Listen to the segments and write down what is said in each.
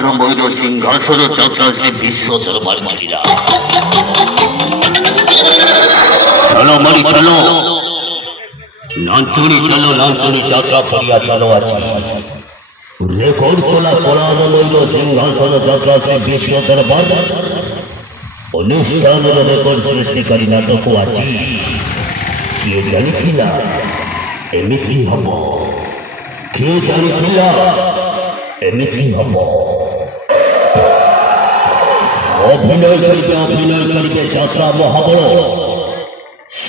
স্বর্ণময় সিংহাসন চক্রাসে বিশ্ব দরবার মারিরা। চলো মারি চলো, লাঞ্ছনি চলো, লাঞ্ছনি যাত্রা করিয়া চলো আছে। রেকর্ড তোলা করারময় সিংহাসন চক্রাসে বিশ্ব দরবার অনুষ্ঠানের রেকর্ড সৃষ্টিকারী নাটক আছে। কে জানিছিলা এমনি হব? কে জানিছিলা এমনি হব? অভিনয় করিবে যাত্রা মহাবড়।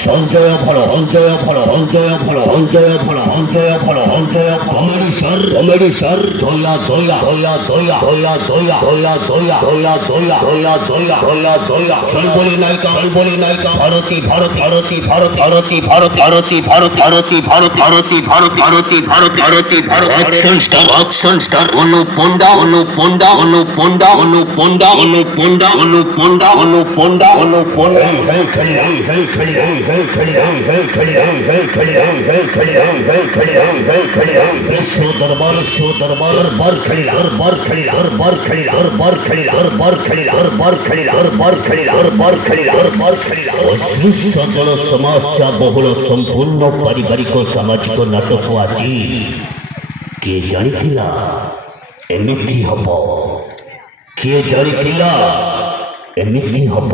সঞ্জয় ভর, অঞ্জয় ভর, অঞ্জয় ভর, অঞ্জয় ভর, অঞ্জয় ভর, অঞ্জয় অমেরিসর, অমেরিসর দয়া দয়া দয়া দয়া দয়া দয়া দয়া দয়া দয়া দয়া দয়া দয়া দয়া দয়া সর্বলি নায়িকা, সর্বলি নায়িকা ভারতী ভারত ভারতী ভারত ভারতী ভারত ভারতী ভারত ভারতী ভারত ভারতী ভারত ভারতী ভারত ভারতী ভারত অ্যাকশন স্টার অনুপন্দা অনুপন্দা অনুপন্দা অনুপন্দা অনুপন্দা অনুপন্দা অনুপন্দা অনুপন্দা হে খড়ি হে খড়ি হে খড়ি হে খড়ি হে খড়ি হে খড়ি হে খড়ি হে খড়ি বিশ্ব দরবার বিশ্ব দরবার বার খড়ি আর বার খড়ি আর বার খড়ি আর বার খড়ি আর বার খড়ি আর বার খড়ি আর বার খড়ি আর বার খড়ি আর বার খড়ি অদৃশ্য জল সমস্যা বহুল সম্পূর্ণ পারিবারিক সামাজিক নাটক আছে। কে জানিছিলা এମିତି হব? কে জানিছিলা এମିତି হব?